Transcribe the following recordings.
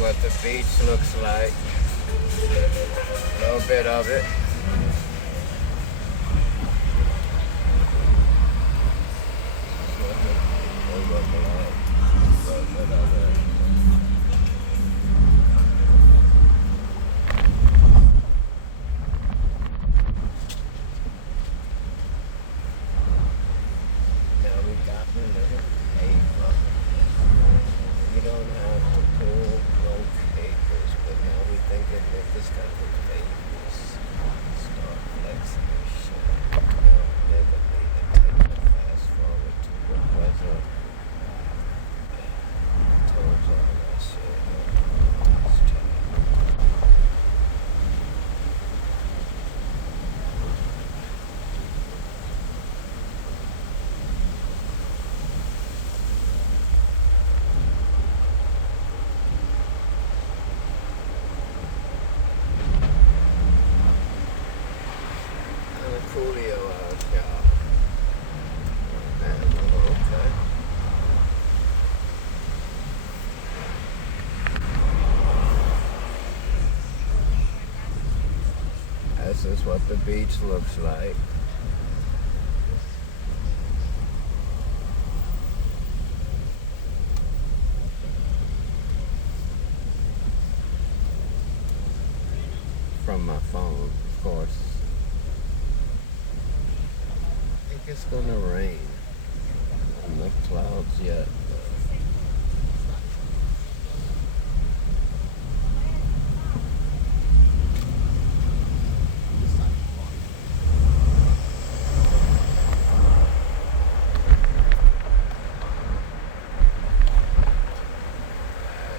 what the beach looks like. A little bit of it. Coolio out, y'all. Okay. This is what the beach looks like. From my phone, of course. It's gonna rain. Enough clouds yet.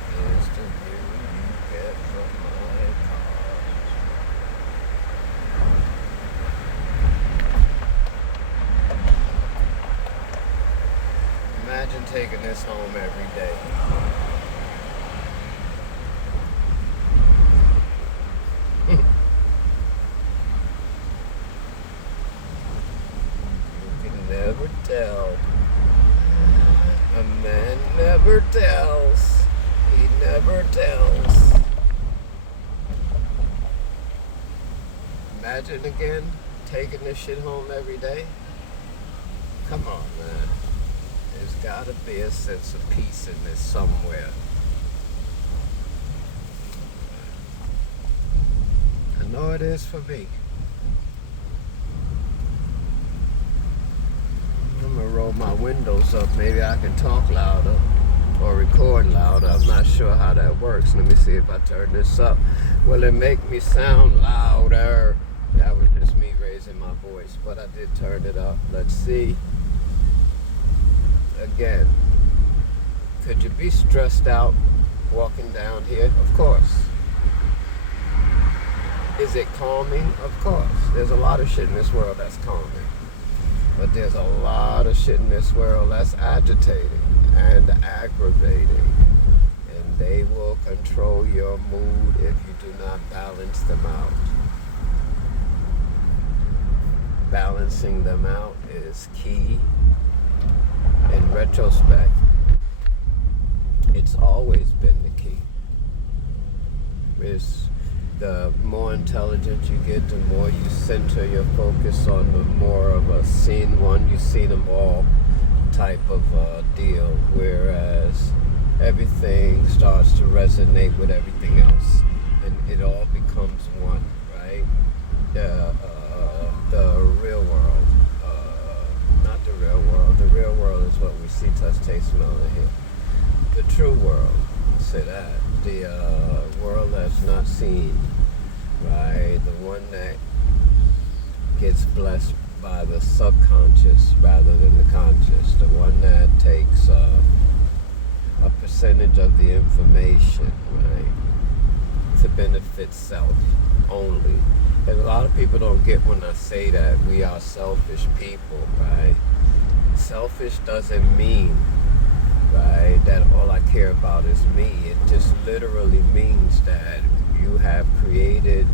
That is the view you get from my car. Imagine taking this home every day. You can never tell. A man never tells. He never tells. Imagine again taking this shit home every day. Come on, man. There's gotta be a sense of peace in this somewhere. I know it is for me. I'm gonna roll my windows up. Maybe I can talk louder or record louder. I'm not sure how that works. Let me see if I turn this up. Will it make me sound louder? That was just me raising my voice, but I did turn it up. Let's see. Again, could you be stressed out walking down here? Of course. Is it calming? Of course. There's a lot of shit in this world that's calming. But there's a lot of shit in this world that's agitating and aggravating. And they will control your mood if you do not balance them out. Balancing them out is key. In retrospect, it's always been the key. It's the more intelligent you get, the more you center your focus on the more of a seen one, you seen them all type of deal, whereas everything starts to resonate with everything else, and it all becomes one, right? The real world, not the real world. The real world is what we see, touch, taste, smell, and hear. The true world, say that. The world that's not seen, right? The one that gets blessed by the subconscious rather than the conscious. The one that takes a percentage of the information, right, to benefit self only. And a lot of people don't get when I say that we are selfish people, right? Selfish doesn't mean, right, that all I care about is me. It just literally means that you have created,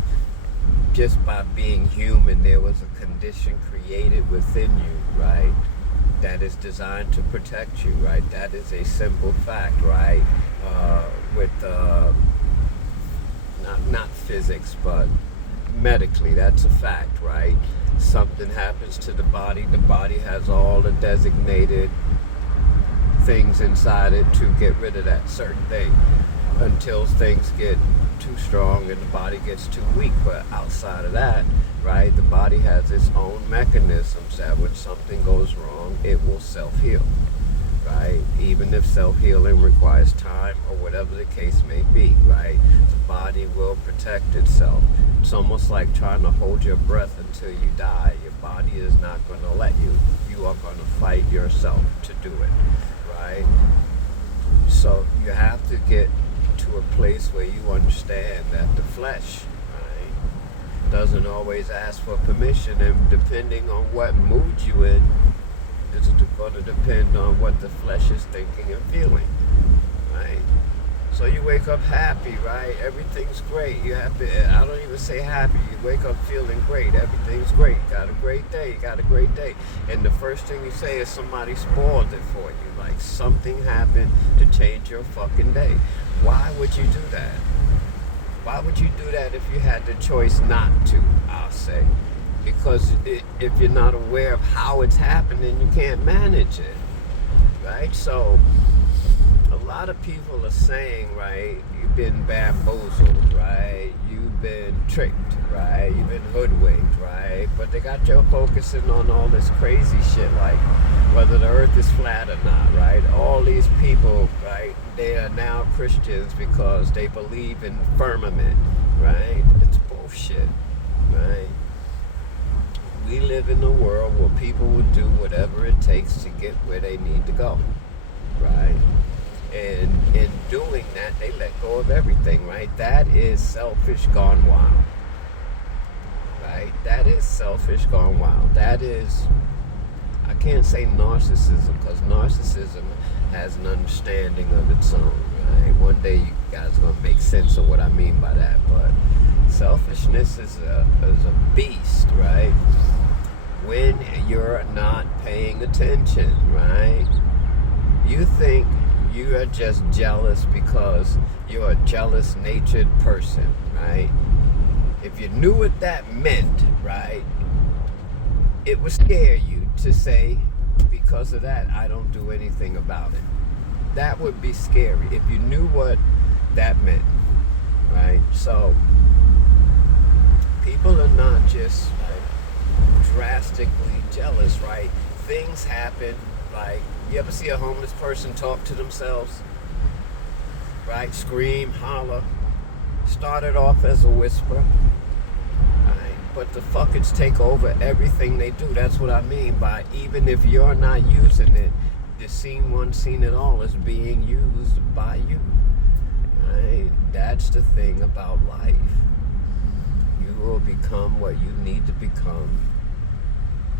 just by being human, there was a condition created within you, right, that is designed to protect you, right? That is a simple fact, right? With not physics, but medically, that's a fact, right? Something happens to the body has all the designated things inside it to get rid of that certain thing until things get too strong and the body gets too weak. But outside of that, right, the body has its own mechanisms that when something goes wrong, it will self-heal, right? Even if self-healing requires time or whatever the case may be, right? The body will protect itself. It's almost like trying to hold your breath until you die. Your body is not going to let you. You are going to fight yourself to do it, right? So you have to get to a place where you understand that the flesh, right, doesn't always ask for permission, and depending on what mood you in, it's going to depend on what the flesh is thinking and feeling, right? So you wake up happy, right? Everything's great. You happy? I don't even say happy. You wake up feeling great. Everything's great. Got a great day. Got a great day. And the first thing you say is somebody spoiled it for you. Like something happened to change your fucking day. Why would you do that? Why would you do that if you had the choice not to, I'll say? Because if you're not aware of how it's happening, you can't manage it, right? So a lot of people are saying, right, you've been bamboozled, right? You've been tricked, right? You've been hoodwinked, right? But they got you focusing on all this crazy shit, like whether the earth is flat or not, right? All these people, right, they are now Christians because they believe in firmament, right? It's bullshit, right? We live in a world where people will do whatever it takes to get where they need to go, right? And in doing that, they let go of everything, right? That is selfish gone wild, right? That is selfish gone wild. That is, I can't say narcissism, because narcissism has an understanding of its own, right? One day you guys are going to make sense of what I mean by that, but selfishness is a beast, right? When you're not paying attention, right? You think you are just jealous because you're a jealous natured person, right? If you knew what that meant, right, it would scare you to say, because of that, I don't do anything about it. That would be scary if you knew what that meant, right? So people are not just like drastically jealous, right? Things happen. Like, you ever see a homeless person talk to themselves, right? Scream, holler. Started off as a whisper, right? But the fuckers take over everything they do. That's what I mean by, even if you're not using it, the seen one, seen it all is being used by you, right? That's the thing about life. You will become what you need to become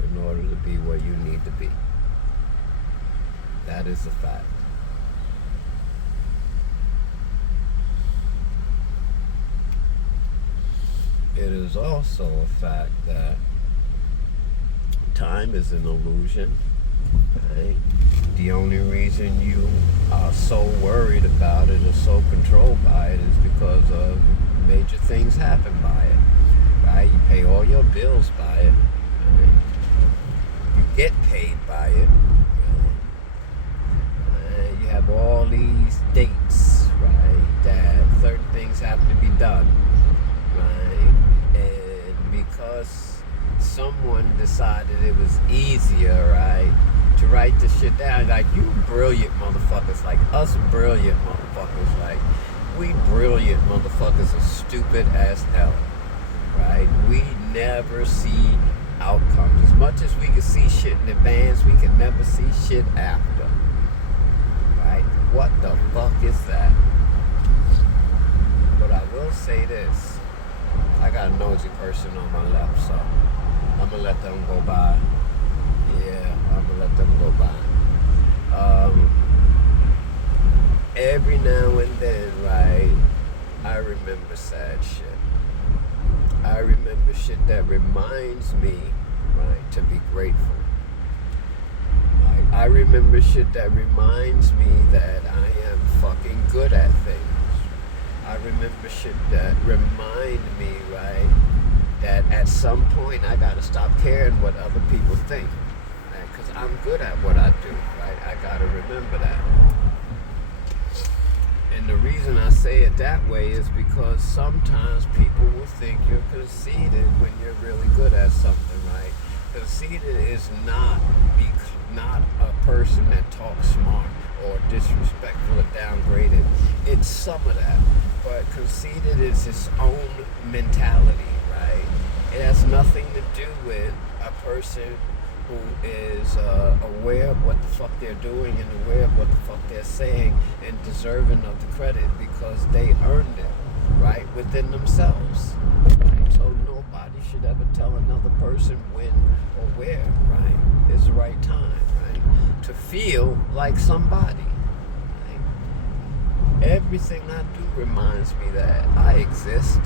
in order to be what you need to be. That is a fact. It is also a fact that time is an illusion, right? The only reason you are so worried about it or so controlled by it is because of major things happen by it, right? You pay all your bills by it, right? You get paid by it. You have all these dates, right, that certain things have to be done, right? And because someone decided it was easier, right, to write this shit down, like, you brilliant motherfuckers, like us brilliant motherfuckers, like, we brilliant motherfuckers are stupid as hell, right? We never see outcomes. As much as we can see shit in advance, we can never see shit after. What the fuck is that? But I will say this. I got a nosy person on my left, so I'm going to let them go by. Yeah, I'm going to let them go by. Every now and then, right, I remember sad shit. I remember shit that reminds me, right, to be grateful. remember shit that reminds me that I am fucking good at things. I remember shit that remind me, right, that at some point I gotta stop caring what other people think, right? Because I'm good at what I do, right? I gotta remember that. And the reason I say it that way is because sometimes people will think you're conceited when you're really good at something, right? Conceited is not a person that talks smart or disrespectful or downgraded. It's some of that, but conceited is its own mentality, right? It has nothing to do with a person who is aware of what the fuck they're doing and aware of what the fuck they're saying and deserving of the credit because they earned it, right, within themselves. Right? So nobody should ever tell another person when or where, right, is the right time, right, to feel like somebody. Right? Everything I do reminds me that I exist.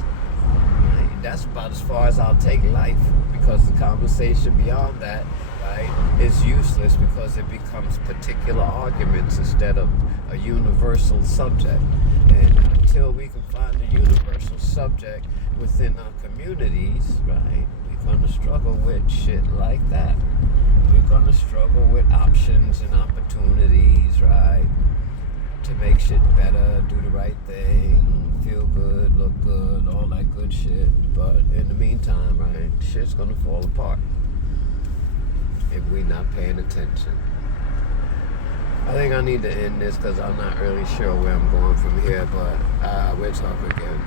Right? That's about as far as I'll take life, because the conversation beyond that, right, is useless because it becomes particular arguments instead of a universal subject. And until we can find a universal subject within our communities, right, we're going to struggle with shit like that. We're going to struggle with options and opportunities, right, to make shit better, do the right thing, feel good, look good, all that good shit. But in the meantime, right, shit's going to fall apart if we're not paying attention. I think I need to end this because I'm not really sure where I'm going from here, but we'll talk again.